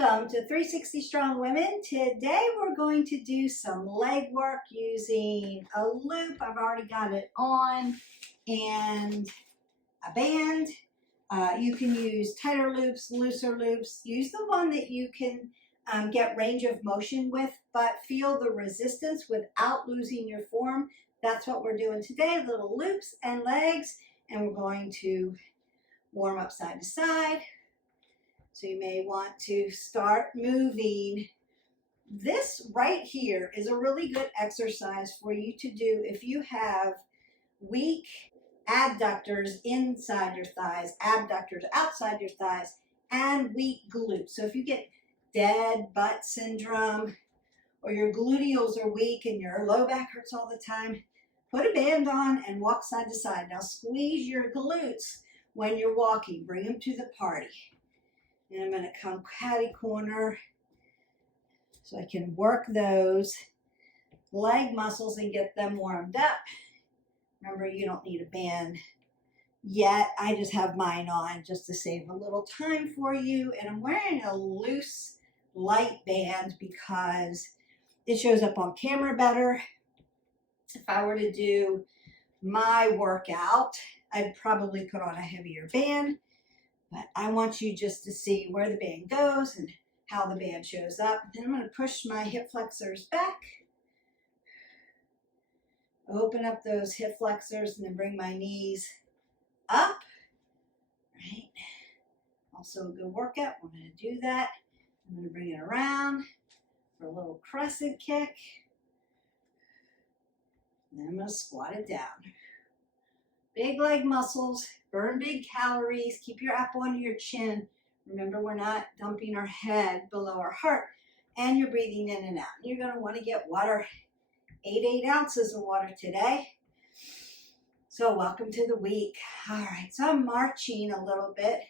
Welcome to 360 Strong Women. Today we're going to do some leg work using a loop. I've already got it on and a band. You can use tighter loops, looser loops. Use the one that you can get range of motion with, but feel the resistance without losing your form. That's what we're doing today, little loops and legs, and we're going to warm up side to side. So you may want to start moving. This right here is a really good exercise for you to do if you have weak adductors inside your thighs, abductors outside your thighs, and weak glutes. So if you get dead butt syndrome or your gluteals are weak and your low back hurts all the time, put a band on and walk side to side. Now squeeze your glutes when you're walking. Bring them to the party. And I'm going to come catty corner so I can work those leg muscles and get them warmed up. Remember, you don't need a band yet. I just have mine on just to save a little time for you. And I'm wearing a loose, light band because it shows up on camera better. If I were to do my workout, I'd probably put on a heavier band. But I want you just to see where the band goes and how the band shows up. Then I'm going to push my hip flexors back. Open up those hip flexors and then bring my knees up. Right. Also a good workout. We're going to do that. I'm going to bring it around for a little crescent kick. And then I'm going to squat it down. Big leg muscles, burn big calories, keep your apple under your chin. Remember, we're not dumping our head below our heart, and you're breathing in and out. You're going to want to get water, 8 ounces of water today. So welcome to the week. All right, so I'm marching a little bit.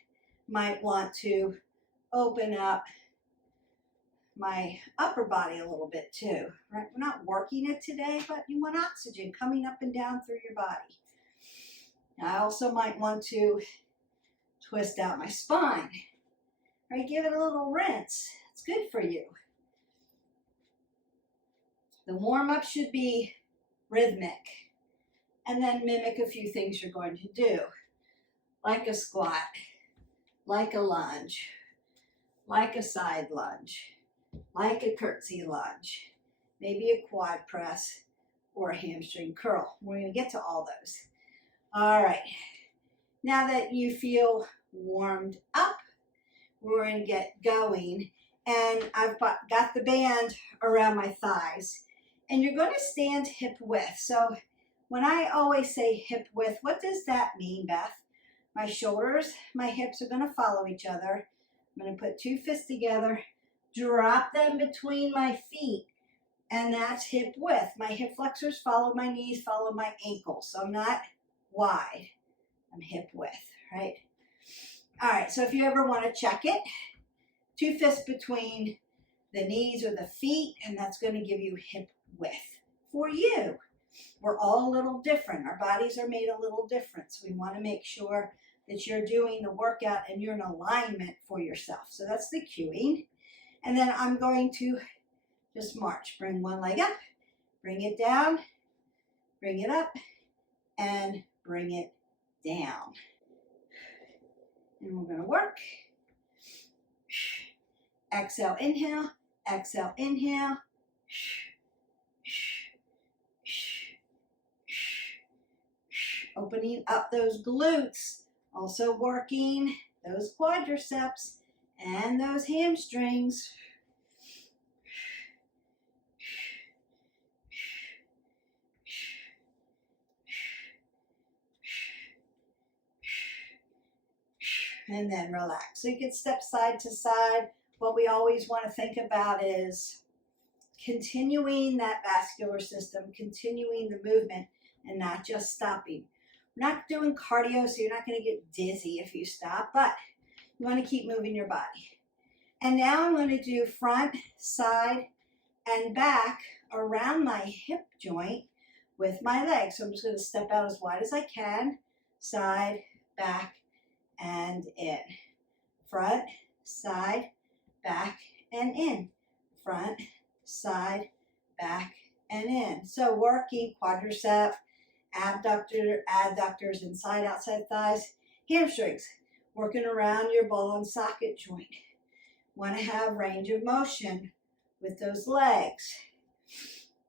Might want to open up my upper body a little bit too. Right? We're not working it today, but you want oxygen coming up and down through your body. I also might want to twist out my spine, right? Give it a little rinse. It's good for you. The warm-up should be rhythmic and then mimic a few things you're going to do, like a squat, like a lunge, like a side lunge, like a Kurtz lunge, maybe a quad press or a hamstring curl. We're going to get to all those. All right, now that you feel warmed up, we're going to get going. And I've got the band around my thighs. And you're going to stand hip width. So when I always say hip width, what does that mean, Beth? My shoulders, my hips are going to follow each other. I'm going to put two fists together, drop them between my feet, and that's hip width. My hip flexors follow my knees, follow my ankles. So I'm not wide, I'm hip width, right? All right, so if you ever want to check it, two fists between the knees or the feet, and that's going to give you hip width for you. We're all a little different. Our bodies are made a little different, so we want to make sure that you're doing the workout and you're in alignment for yourself. So that's the cueing. And then I'm going to just march. Bring one leg up, bring it down, bring it up, and bring it down. And we're going to work. Exhale, inhale, exhale, inhale. Opening up those glutes, also working those quadriceps and those hamstrings. And then relax. So you can step side to side. What we always want to think about is continuing that vascular system, continuing the movement, and not just stopping. We're not doing cardio, so you're not going to get dizzy if you stop, but you want to keep moving your body. And now I'm going to do front, side, and back around my hip joint with my legs. So I'm just going to step out as wide as I can, side, back, and in. Front, side, back and in, front, side, back, and in. So working quadricep, adductors, inside, outside thighs, hamstrings, working around your ball and socket joint. Want to have range of motion with those legs.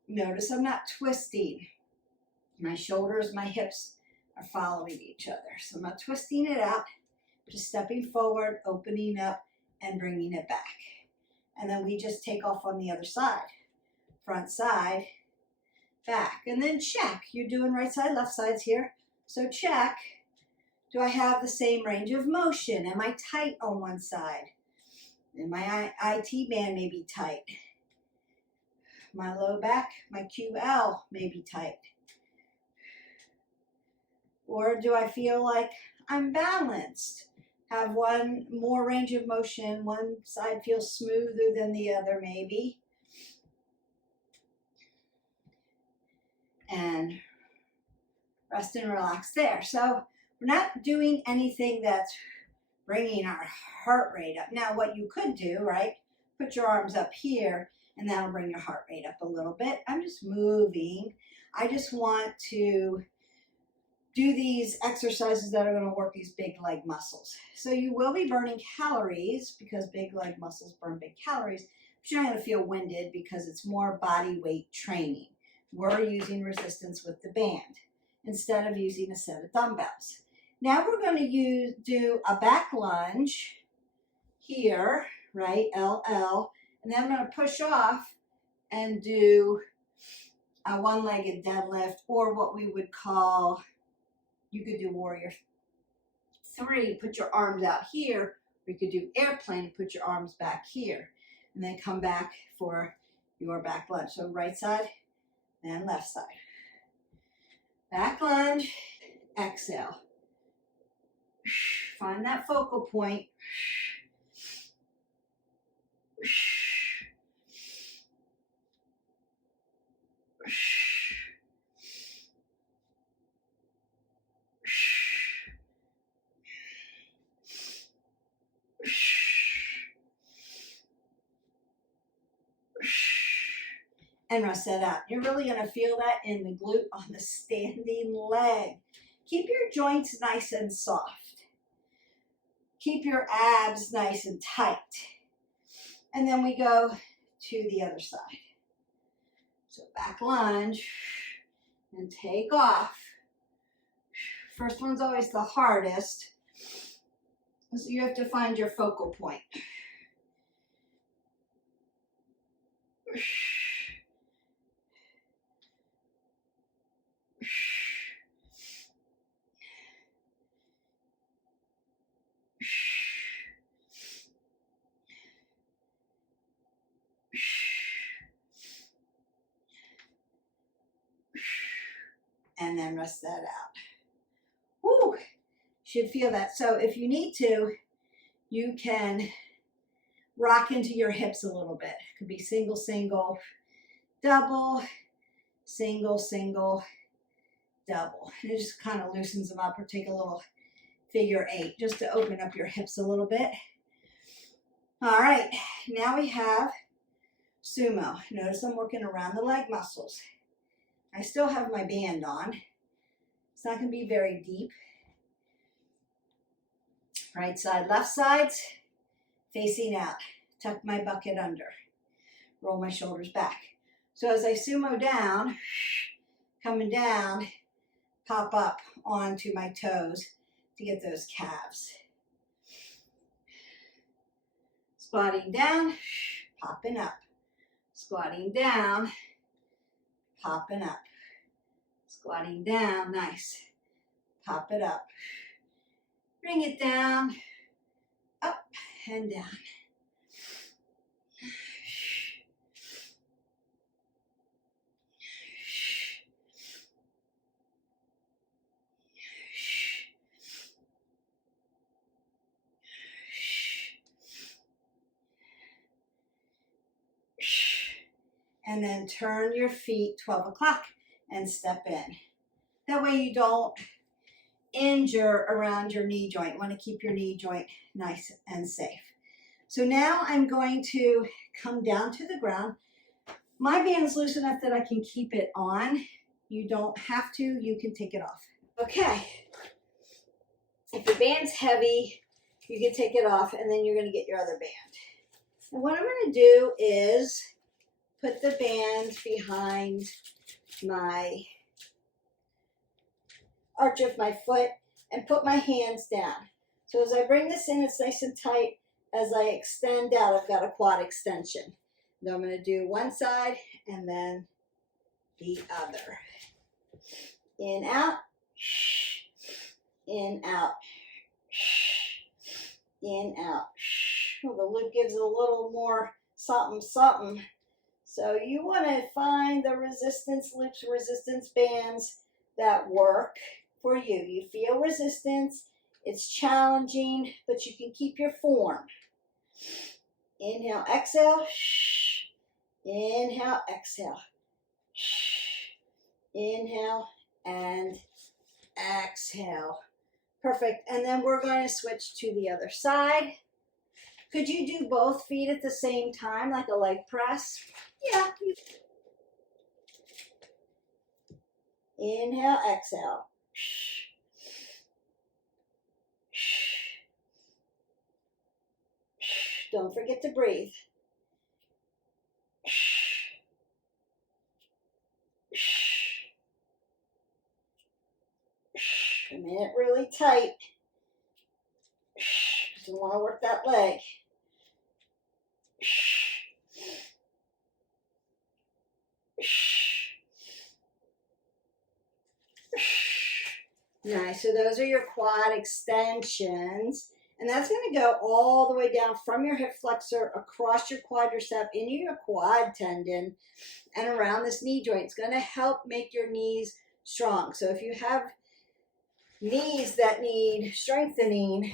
Notice I'm not twisting. My shoulders, my hips are following each other. So I'm not twisting it out, just stepping forward, opening up, and bringing it back. And then we just take off on the other side. Front side, back. And then check. You're doing right side, left sides here. So check. Do I have the same range of motion? Am I tight on one side? And my IT band may be tight. My low back, my QL may be tight. Or do I feel like I'm balanced? Have one more range of motion, one side feels smoother than the other maybe. And rest and relax there. So we're not doing anything that's bringing our heart rate up. Now what you could do, right, put your arms up here and that'll bring your heart rate up a little bit. I'm just moving. I just want to do these exercises that are going to work these big leg muscles. So you will be burning calories because big leg muscles burn big calories, but you're not going to feel winded because it's more body weight training. We're using resistance with the band instead of using a set of dumbbells. Now we're going to do a back lunge here, right, LL, and then I'm going to push off and do a one-legged deadlift, or what we would call, you could do warrior 3, put your arms out here, or you could do airplane, put your arms back here, and then come back for your back lunge. So right side and left side. Back lunge, exhale. Find that focal point. And rest that out. You're really going to feel that in the glute on the standing leg. Keep your joints nice and soft. Keep your abs nice and tight. And then we go to the other side. So back lunge and take off. First one's always the hardest. So you have to find your focal point. And then rest that out. Woo! Should feel that. So if you need to, you can rock into your hips a little bit. It could be single, single, double, single, single, double. And it just kind of loosens them up, or take a little figure 8 just to open up your hips a little bit. All right, now we have Sumo. Notice I'm working around the leg muscles. I still have my band on. It's not going to be very deep. Right side, left sides, facing out. Tuck my bucket under. Roll my shoulders back. So as I sumo down, coming down, pop up onto my toes to get those calves. Squatting down, popping up. Squatting down, popping up. Squatting down, nice. Pop it up. Bring it down, up and down. And then turn your feet 12 o'clock and step in. That way you don't injure around your knee joint. You want to keep your knee joint nice and safe. So now I'm going to come down to the ground. My band is loose enough that I can keep it on. You don't have to, you can take it off. Okay, if your band's heavy, you can take it off and then you're gonna get your other band. And what I'm gonna do is put the band behind my arch of my foot and put my hands down. So as I bring this in, it's nice and tight. As I extend out, I've got a quad extension. Then I'm going to do one side and then the other. In, out, in, out, in, out. Well, the loop gives it a little more something, something. So you want to find the resistance loops, resistance bands that work for you. You feel resistance, it's challenging, but you can keep your form. Inhale, exhale. Inhale, exhale. Inhale and exhale. Perfect. And then we're going to switch to the other side. Could you do both feet at the same time, like a leg press? Yeah. Inhale, exhale. Don't forget to breathe. Come in it really tight. Don't want to work that leg. Nice. So those are your quad extensions. And that's going to go all the way down from your hip flexor, across your quadricep, into your quad tendon, and around this knee joint. It's going to help make your knees strong. So if you have knees that need strengthening,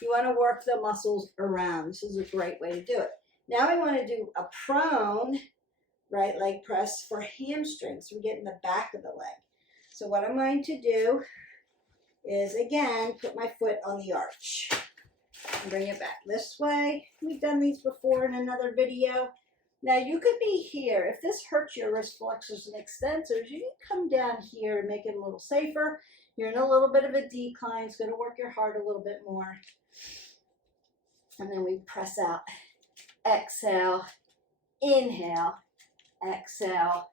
you want to work the muscles around. This is a great way to do it. Now we want to do a prone right leg press for hamstrings. We're getting the back of the leg. So what I'm going to do is, again, put my foot on the arch and bring it back this way. We've done these before in another video. Now you could be here. If this hurts your wrist flexors and extensors, you can come down here and make it a little safer. You're in a little bit of a decline. It's going to work your heart a little bit more. And then we press out. Exhale, inhale, exhale,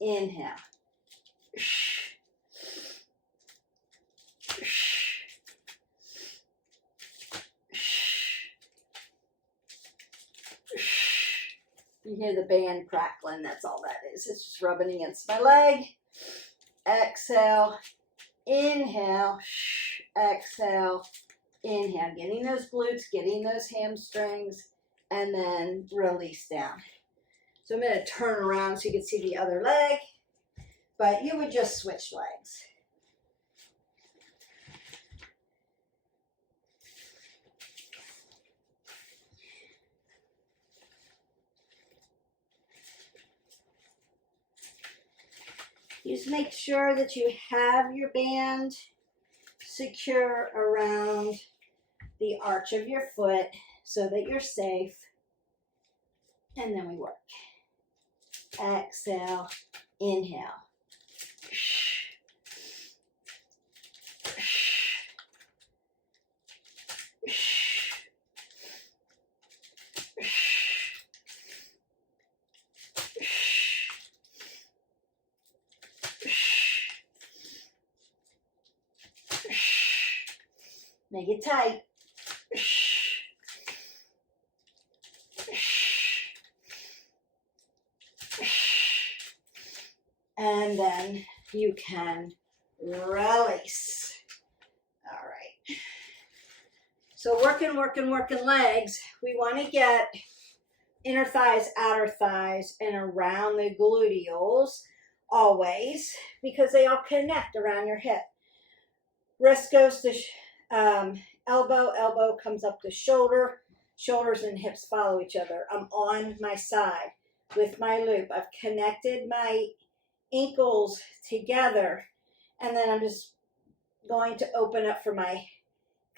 inhale. You hear the band crackling, that's all that is. It's just rubbing against my leg. Exhale, inhale, exhale, inhale. Getting those glutes, getting those hamstrings, and then release down. So I'm going to turn around so you can see the other leg, but you would just switch legs. Just make sure that you have your band secure around the arch of your foot so that you're safe. And then we work. Exhale, inhale. Make it tight. And then you can release. All right. So working legs, we want to get inner thighs, outer thighs, and around the gluteals always, because they all connect around your hip. Wrist goes to elbow, elbow comes up to shoulder, shoulders and hips follow each other. I'm on my side with my loop. I've connected my ankles together, and then I'm just going to open up for my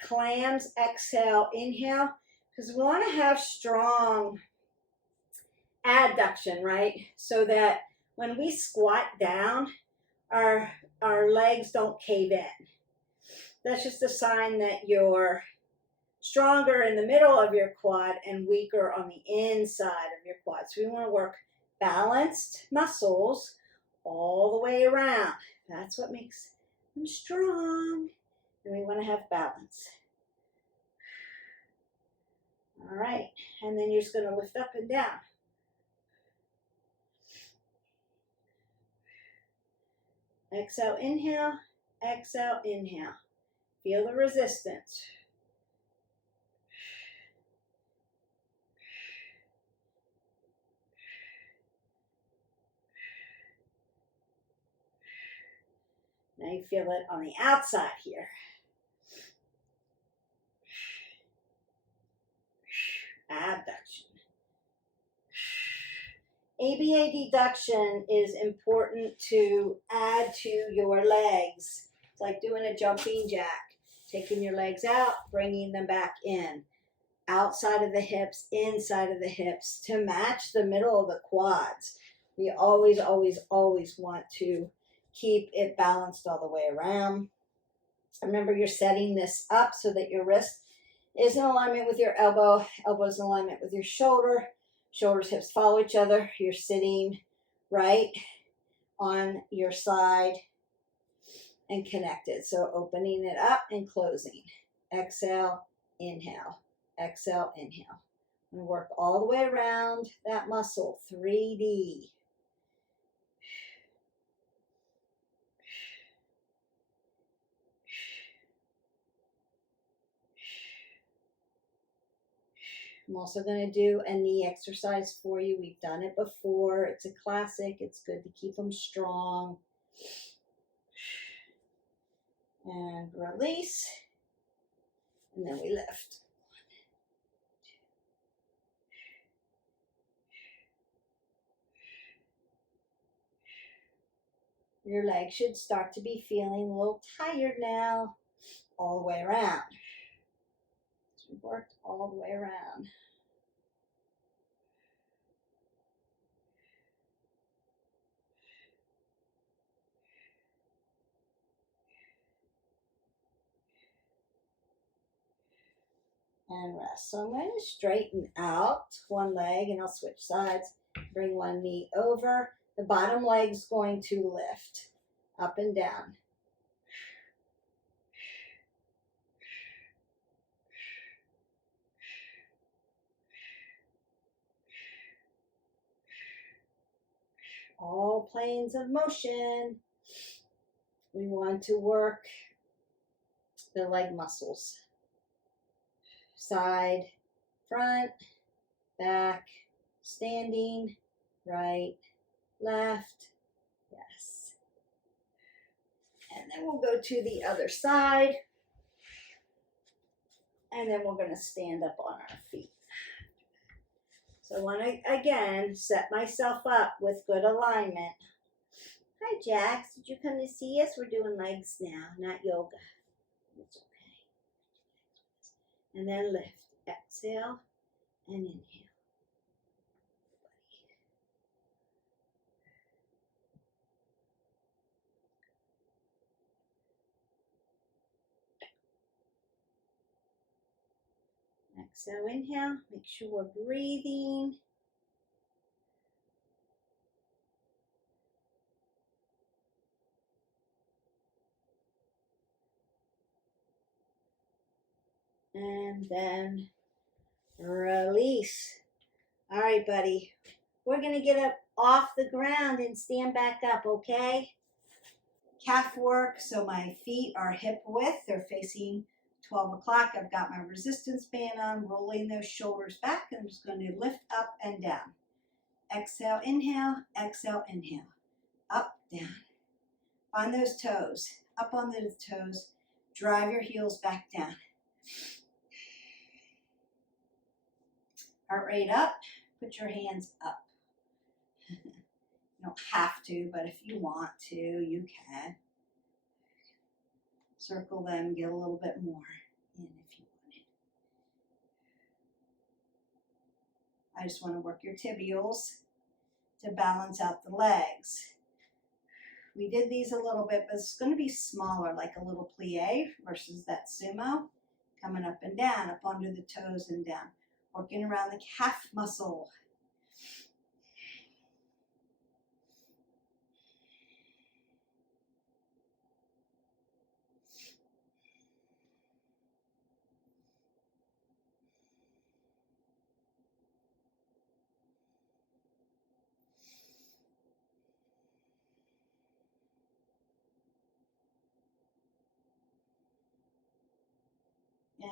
clams. Exhale, inhale, because we want to have strong adduction, right? So that when we squat down, our legs don't cave in. That's just a sign that you're stronger in the middle of your quad and weaker on the inside of your quad. So we want to work balanced muscles all the way around. That's what makes them strong. And we want to have balance. All right, and then you're just going to lift up and down. Exhale, inhale, exhale, inhale. Feel the resistance. Now you feel it on the outside here. Abduction. ABA deduction is important to add to your legs. It's like doing a jumping jack, taking your legs out, bringing them back in. Outside of the hips, inside of the hips, to match the middle of the quads. We always, always, always want to keep it balanced all the way around. Remember, you're setting this up so that your wrist is in alignment with your elbow, elbow is in alignment with your shoulder, shoulders, hips follow each other. You're sitting right on your side and connected. So opening it up and closing. Exhale, inhale, exhale, inhale. And work all the way around that muscle, 3D. I'm also going to do a knee exercise for you. We've done it before. It's a classic. It's good to keep them strong. And release. And then we lift. Your legs should start to be feeling a little tired now, all the way around. So we worked all the way around. And rest. So I'm going to straighten out one leg and I'll switch sides. Bring one knee over. The bottom leg's going to lift up and down. All planes of motion. We want to work the leg muscles. Side, front, back, standing, right, left, yes. And then we'll go to the other side. And then we're going to stand up on our feet. So I want to, again, set myself up with good alignment. Hi, Jax. Did you come to see us? We're doing legs now, not yoga. It's okay. And then lift. Exhale and inhale. Exhale, inhale. Make sure we're breathing. And then release. All right, buddy. We're going to get up off the ground and stand back up, okay? Calf work, so my feet are hip width. They're facing 12 o'clock. I've got my resistance band on, rolling those shoulders back. And I'm just going to lift up and down. Exhale, inhale, exhale, inhale. Up, down. On those toes, up on those toes. Drive your heels back down. Heart rate up. Put your hands up. You don't have to, but if you want to, you can. Circle them, get a little bit more in if you want it. I just want to work your tibials to balance out the legs. We did these a little bit, but it's going to be smaller, like a little plie versus that sumo. Coming up and down, up onto the toes and down. Working around the calf muscle.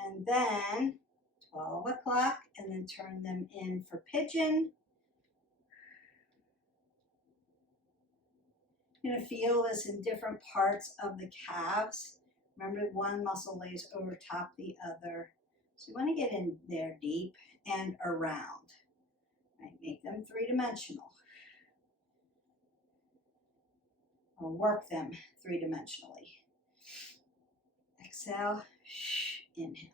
And then 12 o'clock, and then turn them in for pigeon. You're going to feel this in different parts of the calves. Remember, one muscle lays over top the other. So you want to get in there deep and around. Right? Make them three-dimensional. Or work them three-dimensionally. Exhale, inhale.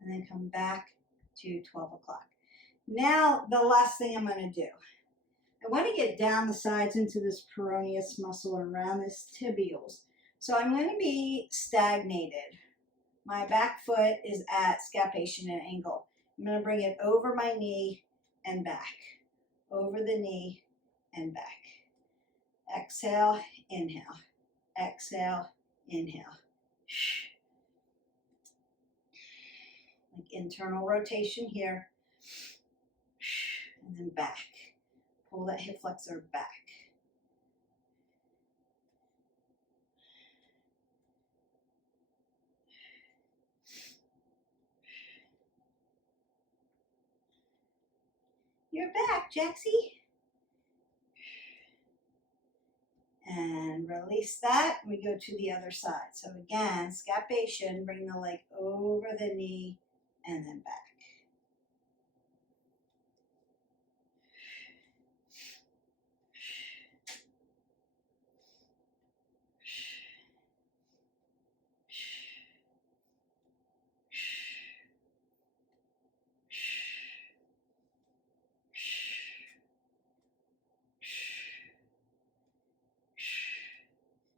And then come back to 12 o'clock. Now, the last thing I'm going to do, I want to get down the sides into this peroneus muscle and around this tibials. So I'm going to be stagnated. My back foot is at scapation and angle. I'm going to bring it over my knee and back. Over the knee and back. Exhale, inhale. Exhale, inhale. Like internal rotation here. And then back. Pull that hip flexor back. You're back, Jaxie. And release that. We go to the other side. So again, scapation, bring the leg over the knee and then back.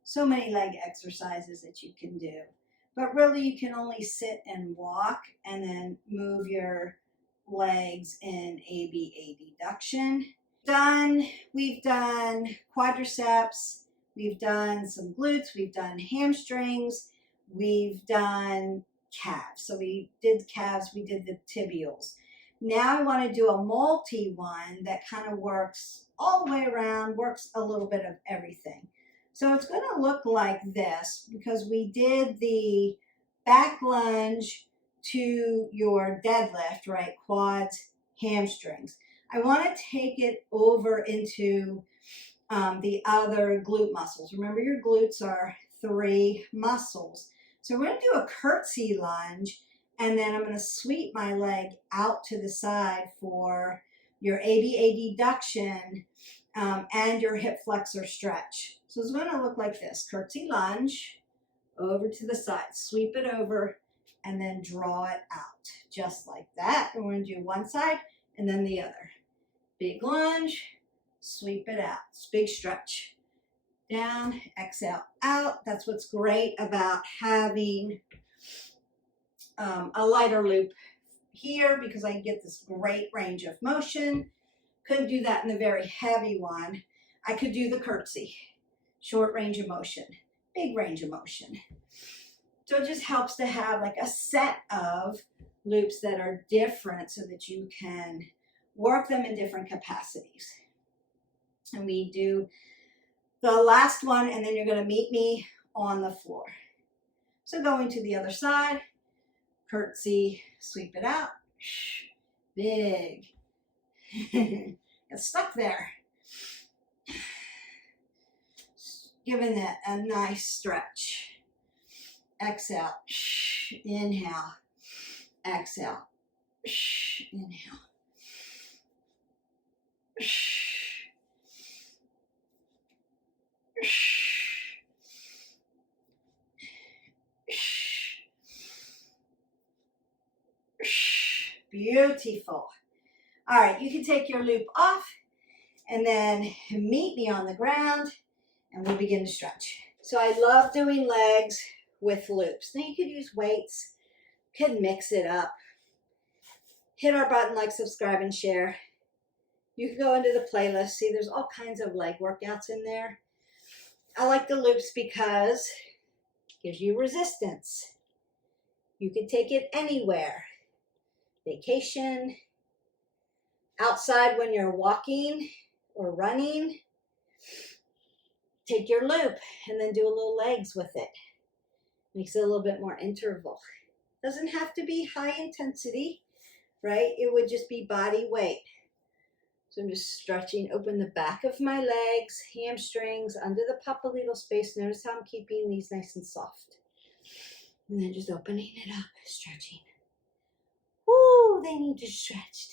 So many leg exercises that you can do. But really you can only sit and walk and then move your legs in ABA deduction. We've done quadriceps, we've done some glutes, we've done hamstrings, we've done calves. So we did calves, we did the tibials. Now I want to do a multi one that kind of works all the way around, works a little bit of everything. So it's going to look like this because we did the back lunge to your deadlift, right? Quads, hamstrings. I want to take it over into the other glute muscles. Remember, your glutes are 3 muscles. So we're going to do a Kurtz lunge, and then I'm going to sweep my leg out to the side for your ABA deduction and your hip flexor stretch. So it's going to look like this. Kurtz lunge, over to the side, sweep it over, and then draw it out, just like that. And we're going to do one side and then the other. Big lunge, sweep it out. It's big stretch. Down, exhale, out. That's what's great about having a lighter loop here because I get this great range of motion. Couldn't do that in the very heavy one. I could do the curtsy, short range of motion, big range of motion. So it just helps to have like a set of loops that are different so that you can work them in different capacities. And we do the last one, and then you're going to meet me on the floor. So going to the other side, curtsy, sweep it out, big. Get stuck there. Giving it a nice stretch. Exhale, inhale, exhale, inhale. Beautiful. All right, you can take your loop off and then meet me on the ground and we'll begin to stretch. So I love doing legs with loops. Now you could use weights, could mix it up. Hit our button, like, subscribe, and share. You can go into the playlist. See, there's all kinds of leg workouts in there. I like the loops because it gives you resistance. You can take it anywhere. Vacation, outside when you're walking or running. Take your loop and then do a little legs with it. Makes it a little bit more interval. Doesn't have to be high intensity, right? It would just be body weight. So I'm just stretching open the back of my legs, hamstrings, under the papillotal space. Notice how I'm keeping these nice and soft. And then just opening it up, stretching. Woo, they need to stretch.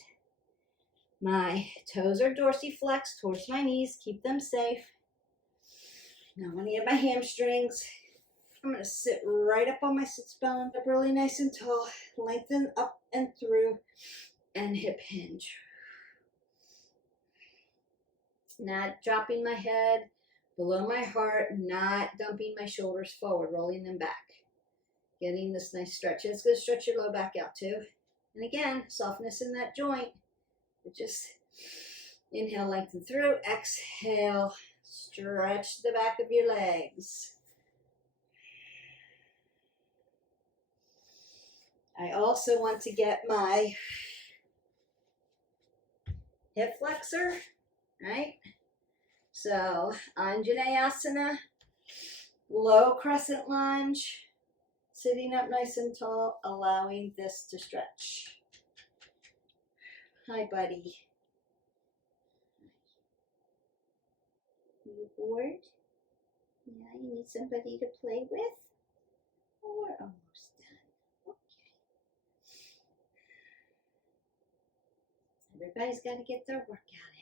My toes are dorsiflexed towards my knees. Keep them safe. Now I'm going to get my hamstrings. I'm going to sit right up on my sits bone, up really nice and tall, lengthen up and through, and hip hinge. Not dropping my head below my heart, not dumping my shoulders forward, rolling them back. Getting this nice stretch. It's going to stretch your low back out too. And again, softness in that joint. But just inhale, lengthen through. Exhale, stretch the back of your legs. I also want to get my hip flexor, right? So, Anjaneyasana, low crescent lunge, sitting up nice and tall, allowing this to stretch. Hi, buddy. You bored? Yeah, you need somebody to play with? Oh, we're almost done. Okay. Everybody's got to get their workout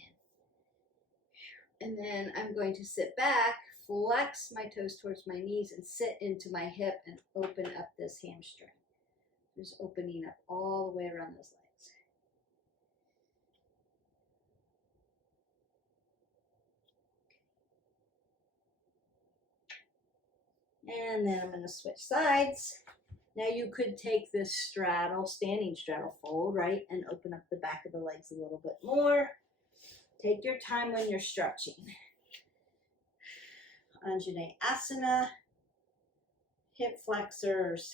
in. And then I'm going to sit back, flex my toes towards my knees, and sit into my hip and open up this hamstring. Just opening up all the way around those legs. And then I'm going to switch sides. Now you could take this straddle, standing straddle fold, right, and open up the back of the legs a little bit more. Take your time when you're stretching. Anjaneyasana, hip flexors.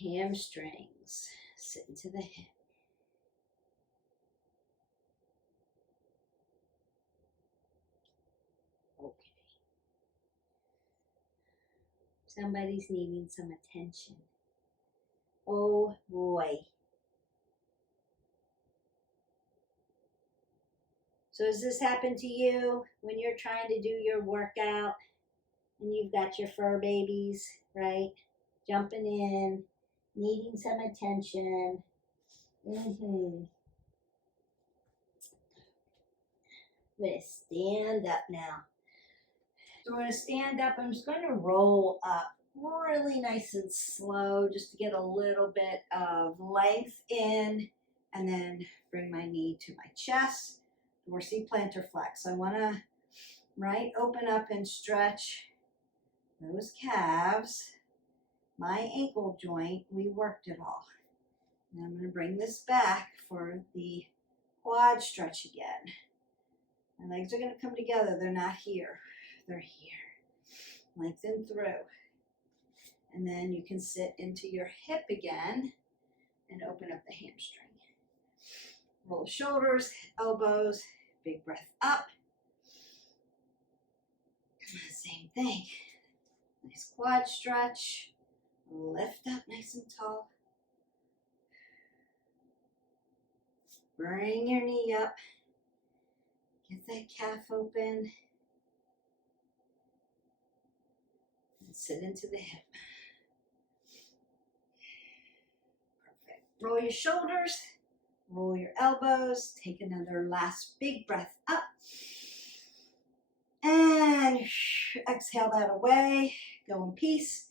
Hamstrings, sit into the hip. Okay. Somebody's needing some attention. Oh boy. So does this happen to you when you're trying to do your workout and you've got your fur babies, right? Jumping in, needing some attention. I'm going to stand up now. So we're going to stand up. I'm just going to roll up really nice and slow just to get a little bit of length in, and then bring my knee to my chest. Dorsey plantar flex. So I want to, right, open up and stretch those calves. My ankle joint, we worked it all. And I'm going to bring this back for the quad stretch again. My legs are going to come together. They're not here. They're here. Lengthen through. And then you can sit into your hip again and open up the hamstring. Roll the shoulders, elbows, big breath up. Same thing. Nice quad stretch. Lift up nice and tall. Bring your knee up. Get that calf open. And sit into the hip. Perfect. Roll your shoulders. Roll your elbows. Take another last big breath up. And exhale that away. Go in peace.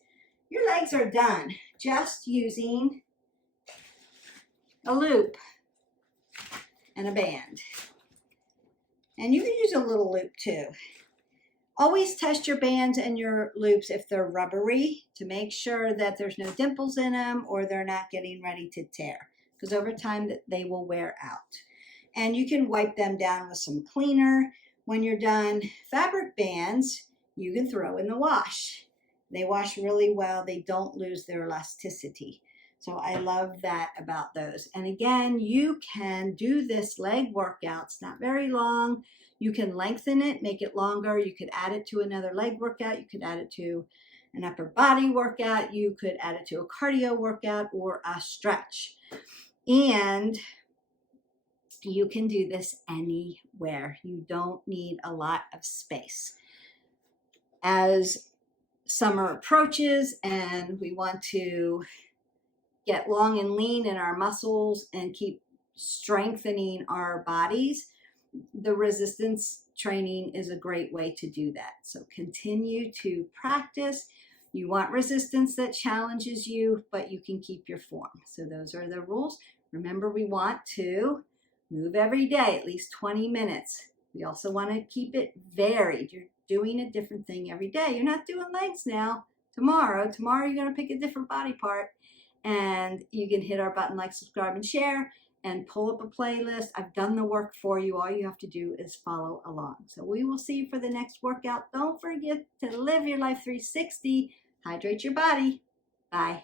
Your legs are done just using a loop and a band. And you can use a little loop too. Always test your bands and your loops if they're rubbery to make sure that there's no dimples in them or they're not getting ready to tear, because over time they will wear out. And you can wipe them down with some cleaner. When you're done, fabric bands you can throw in the wash. They wash really well. They don't lose their elasticity. So I love that about those. And again, you can do this leg workout. It's not very long. You can lengthen it, make it longer. You could add it to another leg workout. You could add it to an upper body workout. You could add it to a cardio workout or a stretch. And you can do this anywhere. You don't need a lot of space. As summer approaches and we want to get long and lean in our muscles and keep strengthening our bodies, the resistance training is a great way to do that. So continue to practice. You want resistance that challenges you, but you can keep your form. So those are the rules. Remember, we want to move every day, at least 20 minutes. We also want to keep it varied. You're doing a different thing every day. You're not doing legs now. Tomorrow you're going to pick a different body part. And you can hit our button like, subscribe, and share, and pull up a playlist. I've done the work for you. All you have to do is follow along. So we will see you for the next workout. Don't forget to live your life 360. Hydrate your body. Bye.